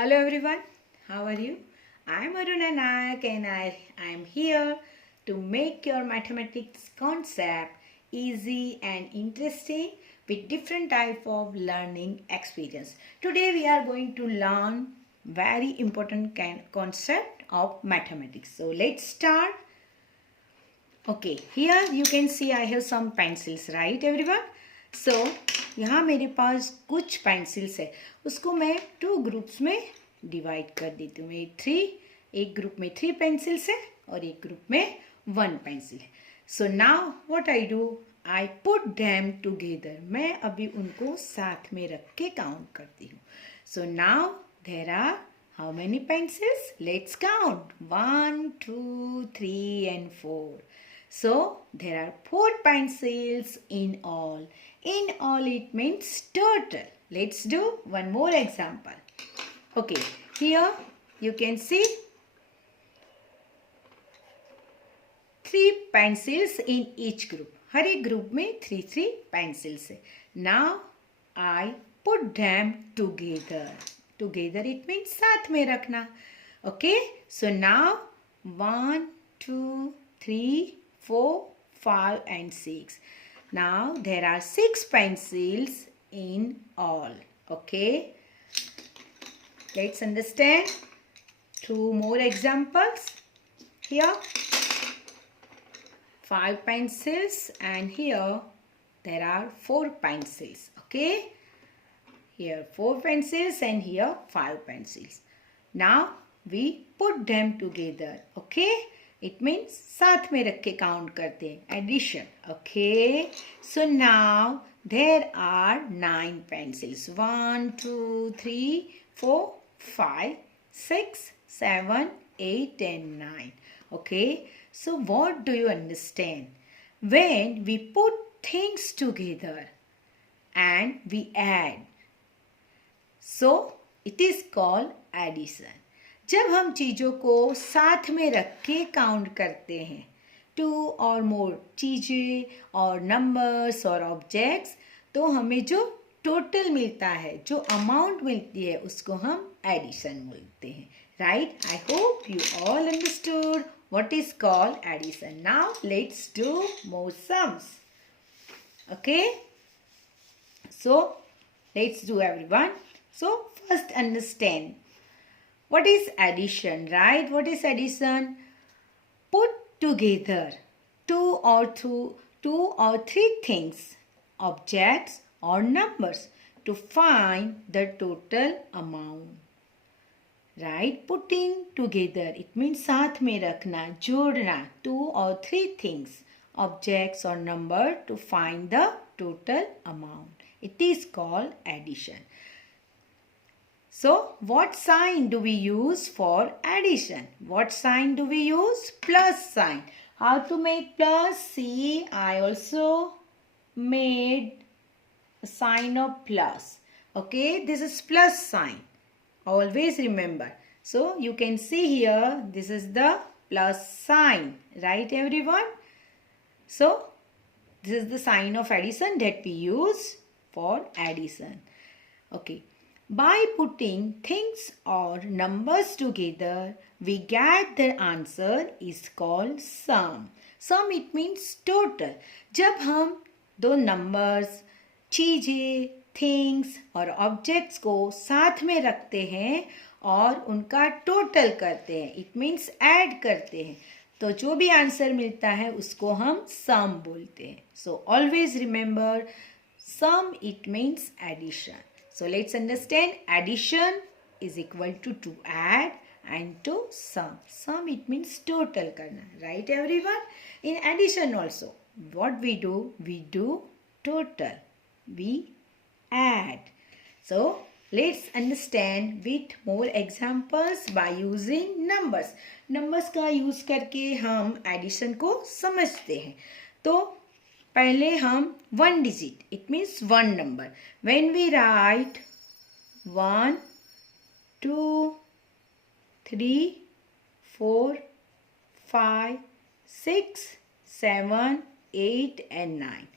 Hello everyone, how are you? I am Aruna Nayak and I am here to make your mathematics concept easy and interesting with different type of learning experience. Today we are going to learn very important concept of mathematics. So let's start. Okay, here you can see I have some pencils, right everyone? So यहाँ मेरे पास कुछ pencils है, उसको मैं 2 groups में divide कर देती हूँ. एक ग्रुप में 3 पेंसिल्स है और एक ग्रुप में 1 पेंसिल है. So now what I do, I put them together. मैं अभी उनको साथ में रख के काउंट करती हूँ. So now there are how many pencils? Let's count. 1, 2, 3 and 4. So there are 4 pencils in all. In all it means total. Let's do one more example. Okay, here you can see 3 pencils in each group. हर एक group में 3 pencils है. Now I put them together. Together it means साथ में रखना. Okay, so now 1, 2, 3, 4, 5 and 6. Now there are 6 pencils in all. Okay, let's understand 2 more examples. Here 5 pencils and here there are 4 pencils. Okay, here 4 pencils and here 5 pencils. Now we put them together. Okay, it means साथ में रख के count करते हैं, addition. Okay, so now there are 9 pencils. 1, 2, 3, 4, 5, 6, 7, 8 and 9. Okay, so what do you understand? When we put things together and we add, so it is called addition. जब हम चीज़ों को साथ में रख के काउंट करते हैं, 2 और मोर चीज़ें और नंबर्स और ऑब्जेक्ट्स, तो हमें जो टोटल मिलता है, जो अमाउंट मिलती है, उसको हम एडिशन बोलते हैं. Right? I hope you all understood what is called addition. Now let's do more sums. Okay, so let's do everyone. So first understand what is addition, right? What is addition? Put together two or three things, objects or numbers to find the total amount. Right? Putting together, it means साथ में रखना, जोड़ना, 2 or 3 things, objects or number to find the total amount. It is called addition. So, what sign do we use for addition? What sign do we use? Plus sign. How to make plus? See, I also made a sign of plus. Okay, this is plus sign. Always remember. So you can see here, this is the plus sign, right everyone? So this is the sign of addition that we use for addition. Okay, by putting things or numbers together, we get the answer is called sum. Sum it means total. जब हम दो numbers, चीजें, things और objects को साथ में रखते हैं और उनका टोटल करते हैं, इट मीन्स ऐड करते हैं, तो जो भी आंसर मिलता है उसको हम सम बोलते हैं. So always remember, sum it means addition. So let's understand, addition is equal to add and to sum. Sum it means total करना. Right everyone? In addition also, what we do total. We add. So let's understand with more examples by using numbers. Numbers का use करके हम addition को समझते हैं. तो पहले हम 1 digit, it means 1 number. When we write 1, 2, 3, 4, 5, 6, 7, 8 and 9.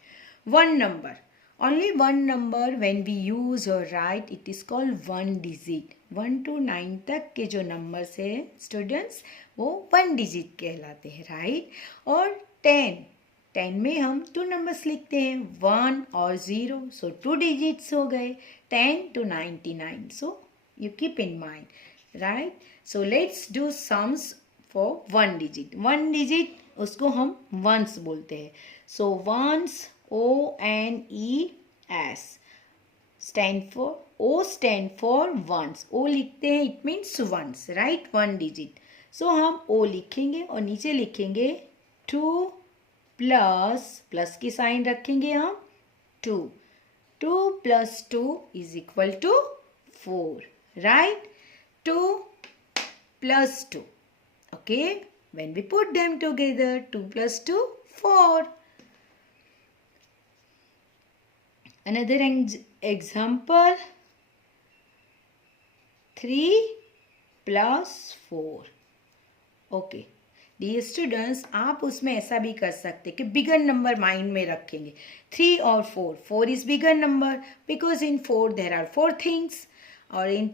1 number. only one number when we use or write it is called one digit. 1 to 9 तक के जो नंबर्स है स्टूडेंट्स वो 1 डिजिट कहलाते हैं, राइट. और 10 में हम 2 नंबर्स लिखते हैं, 1 और 0, सो 2 डिजिट्स हो गए. 10 to 99, so you keep in mind, right. So let's do sums for 1 digit. 1 digit उसको हम ones बोलते हैं. So ones, ONES stand for, O stand for ones. O लिखते हैं, it means ones, right, 1 digit. So हम O लिखेंगे और नीचे लिखेंगे 2 प्लस की साइन रखेंगे हम 2. 2 plus 2 is equal to 4, right. 2 plus 2. Okay, when we put them together, 2 plus 2, 4. Another example, 3 plus 4. Okay. Dear students, आप उसमें ऐसा भी कर सकते कि बिगर नंबर माइंड में रखेंगे. 3 और 4. 4 is bigger number because in 4 there are 4 things और इन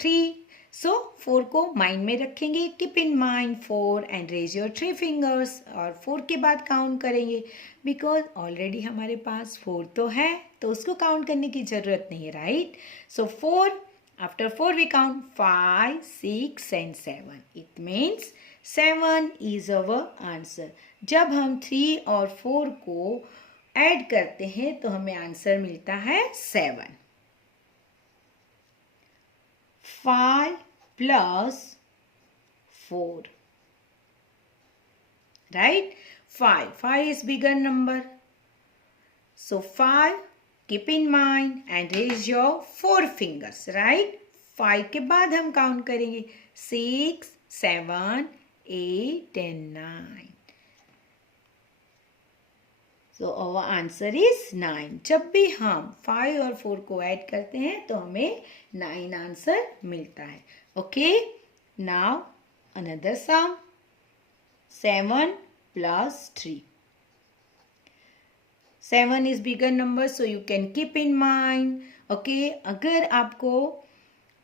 3. सो 4 को माइंड में रखेंगे. Keep in mind 4 and raise your 3 fingers और 4 के बाद काउंट करेंगे बिकॉज ऑलरेडी हमारे पास 4 तो है तो उसको काउंट करने की ज़रूरत नहीं है, right. So 4, after 4 we count 5, 6 and 7. It means 7 is our answer. जब हम 3 और 4 को ऐड करते हैं तो हमें आंसर मिलता है 7. 5 plus 4, right. 5 is bigger number. So 5, keep in mind and raise your 4 fingers, right. 5 के बाद हम काउंट करेंगे 6, 7, 8 and 9. So our answer is 9. जब भी हम 5 और 4 को ऐड करते हैं तो हमें 9 आंसर मिलता है. Okay, now another some, 7 plus 3. 7 is bigger number, so you can keep in mind. Okay, अगर आपको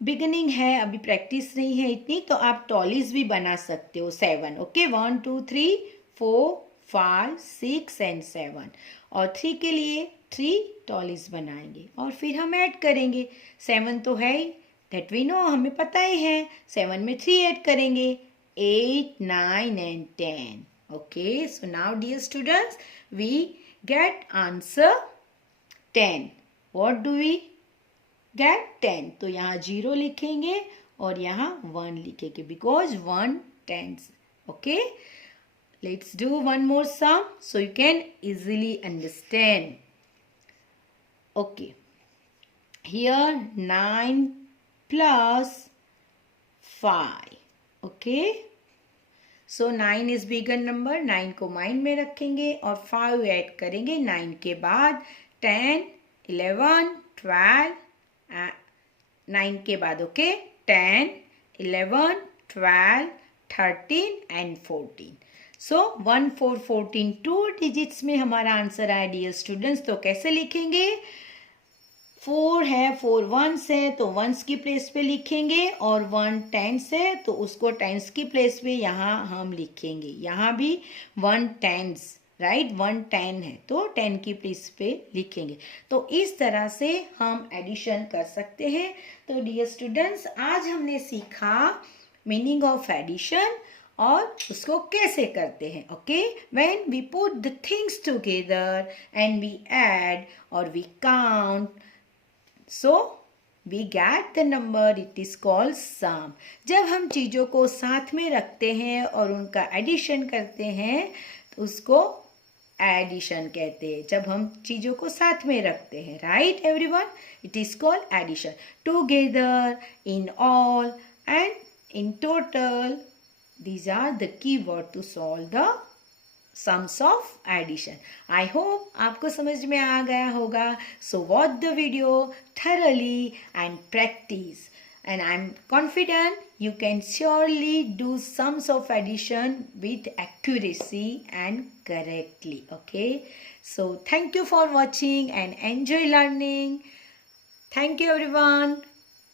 बिगनिंग है, अभी प्रैक्टिस नहीं है इतनी, तो आप टॉलीज भी बना सकते हो. 7, ओके, 1 2 3 4 5 6 एंड 7. और 3 के लिए 3 टॉलीज बनाएंगे और फिर हम ऐड करेंगे. 7 तो है ही, दैट वी नो, हमें पता ही है. 7 में 3 ऐड करेंगे, 8 9 and 10. Okay, so now dear students we get answer 10. What do we get 10? तो यहाँ 0 लिखेंगे और यहाँ 1 लिखेंगे because 1 10s. Okay, let's do one more sum so you can easily understand. Okay, here 9 plus 5. Okay, so 9 is bigger number. 9 को mind में रखेंगे और 5 ऐड करेंगे 9 के बाद. 10 11 12 9 के बाद. Okay, 10 11 12 13 and 14. सो 1 4 14 2 डिजिट्स में हमारा आंसर आया डियर स्टूडेंट्स. तो कैसे लिखेंगे? 4 है, 4 1s है तो 1s की प्लेस पे लिखेंगे और 1 10s है तो उसको 10s की प्लेस पे यहाँ हम लिखेंगे. यहाँ भी 1 10s, राइट, 1 10 है तो 10 की प्लेस पे लिखेंगे. तो इस तरह से हम एडिशन कर सकते हैं. तो डियर स्टूडेंट्स, आज हमने सीखा मीनिंग ऑफ एडिशन और उसको कैसे करते हैं. Okay, when we put the things together and we add or we count, so we get the number, it is called sum. जब हम चीज़ों को साथ में रखते हैं और उनका एडिशन करते हैं तो उसको एडिशन कहते हैं. जब हम चीज़ों को साथ में रखते हैं, right everyone, it is called addition. Together, in all and in total, these are the key word to solve the sums of addition. I hope आपको समझ में आ गया होगा. So watch the video thoroughly and practice. and I'm confident you can surely do sums of addition with accuracy and correctly. Okay, so thank you for watching and enjoy learning. Thank you everyone.